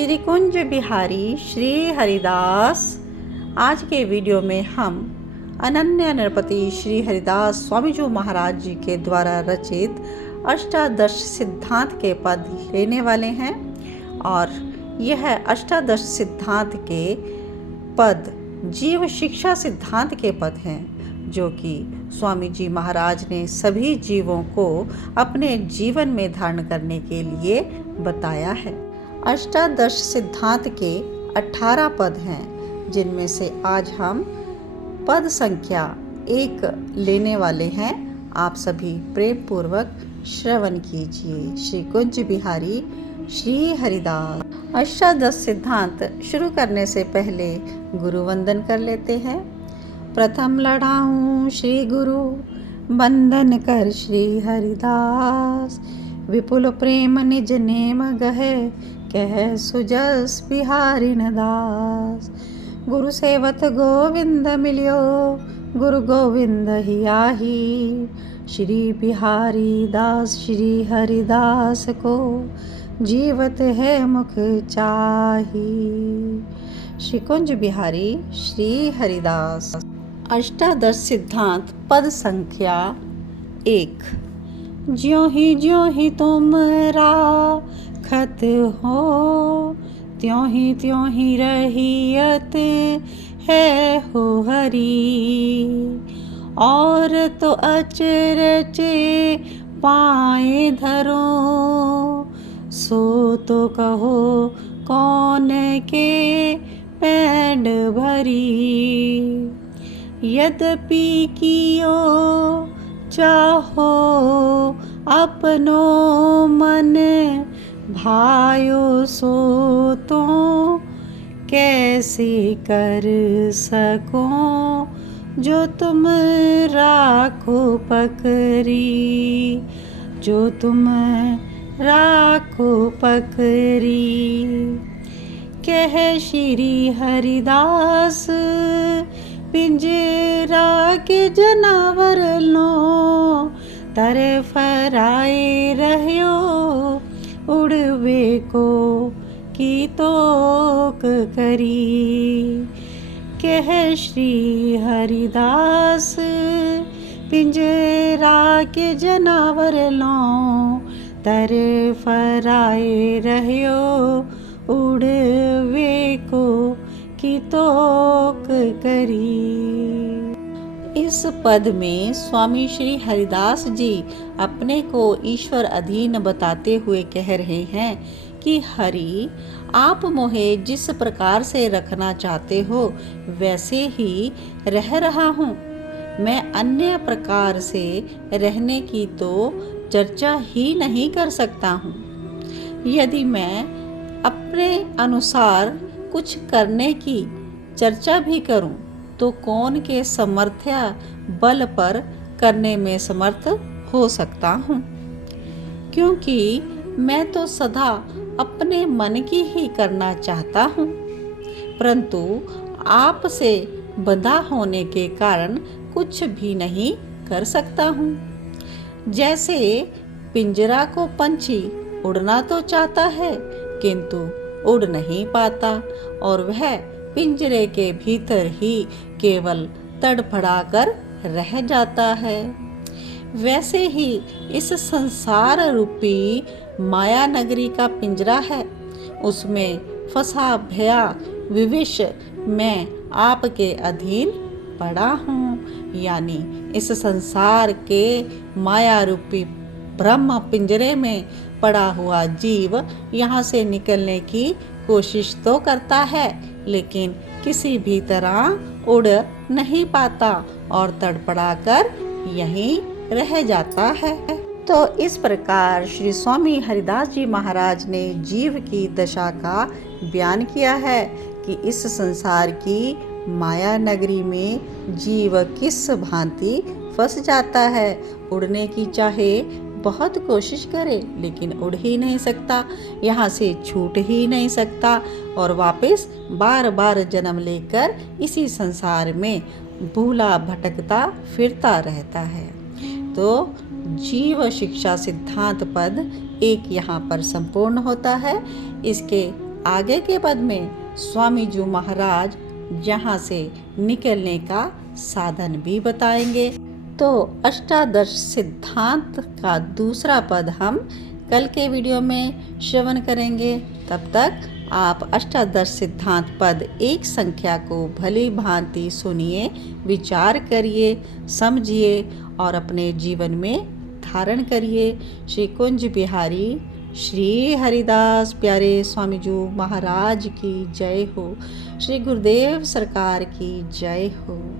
श्री कुंज बिहारी श्री हरिदास। आज के वीडियो में हम अनन्य नरपति श्री हरिदास स्वामी जी महाराज जी के द्वारा रचित अष्टादश सिद्धांत के पद लेने वाले हैं और यह अष्टादश सिद्धांत के पद जीव शिक्षा सिद्धांत के पद हैं, जो कि स्वामी जी महाराज ने सभी जीवों को अपने जीवन में धारण करने के लिए बताया है। अष्टादश सिद्धांत के 18 पद हैं, जिनमें से आज हम पद संख्या 1 लेने वाले हैं। आप सभी प्रेम पूर्वक श्रवण कीजिए। श्री कुंज बिहारी श्री हरिदास। अष्टादश सिद्धांत शुरू करने से पहले गुरु वंदन कर लेते हैं। प्रथम लड़ाऊं श्री गुरु बंदन कर श्री हरिदास, विपुल प्रेम निज नेम गहे कह सुजस बिहारी दास। गुरु सेवत गोविंद मिलियो गुरु गोविंद ही आही, श्री बिहारी दास श्री हरिदास को जीवत है मुख चाही। श्री कुंज बिहारी श्री हरिदास। अष्टादश सिद्धांत पद संख्या 1। ज्यों ही तुम राखत हो, त्यों ही रहियत है हो हरी। और तो अचरचे पाए धरो, सो तो कहो कौन के पैंड भरी। यद्यपि कियो चाहो अपनो मन भायो, सो तो कैसे कर सको जो तुम राखो पकड़ी, जो तुम राखो पकड़ी। कह श्री हरिदास पिंजरा के जनावर लो, तरे फराए रह्यो उड़वे को की तोक करी। कह श्री हरिदास पिंजरा के जनावर लो, तरे फराए रह्यो उड़वे को की तोक करी। इस पद में स्वामी श्री हरिदास जी अपने को ईश्वर अधीन बताते हुए कह रहे हैं कि हरि, आप मोहे जिस प्रकार से रखना चाहते हो वैसे ही रह रहा हूँ। मैं अन्य प्रकार से रहने की तो चर्चा ही नहीं कर सकता हूँ। यदि मैं अपने अनुसार कुछ करने की चर्चा भी करूं तो कौन के समर्थ्य बल पर करने में समर्थ हो सकता हूं, क्योंकि मैं तो सदा अपने मन की ही करना चाहता हूं, परंतु आपसे बंधा होने के कारण कुछ भी नहीं कर सकता हूं। जैसे पिंजरा को पंछी उड़ना तो चाहता है किंतु उड़ नहीं पाता और वह पिंजरे के भीतर ही केवल तड़फड़ा कर रह जाता है, वैसे ही इस संसार रूपी माया नगरी का पिंजरा है। उसमें फंसा भया विविश मैं आपके अधीन पड़ा हूँ, यानी इस संसार के माया रूपी ब्रह्म पिंजरे में पड़ा हुआ जीव यहाँ से निकलने की कोशिश तो करता है, लेकिन किसी भी तरह उड़ नहीं पाता और तड़पड़ा कर यहीं रह जाता है। तो इस प्रकार श्री स्वामी हरिदास जी महाराज ने जीव की दशा का बयान किया है कि इस संसार की माया नगरी में जीव किस भांति फंस जाता है। उड़ने की चाहे बहुत कोशिश करे लेकिन उड़ ही नहीं सकता, यहाँ से छूट ही नहीं सकता और वापस बार बार जन्म लेकर इसी संसार में भूला भटकता फिरता रहता है। तो जीव शिक्षा सिद्धांत पद 1 यहाँ पर संपूर्ण होता है। इसके आगे के पद में स्वामी जी महाराज यहाँ से निकलने का साधन भी बताएंगे। तो अष्टादश सिद्धांत का दूसरा पद हम कल के वीडियो में श्रवण करेंगे। तब तक आप अष्टादश सिद्धांत पद एक संख्या को भली भांति सुनिए, विचार करिए, समझिए और अपने जीवन में धारण करिए। श्री कुंज बिहारी श्री हरिदास प्यारे स्वामी जी महाराज की जय हो। श्री गुरुदेव सरकार की जय हो।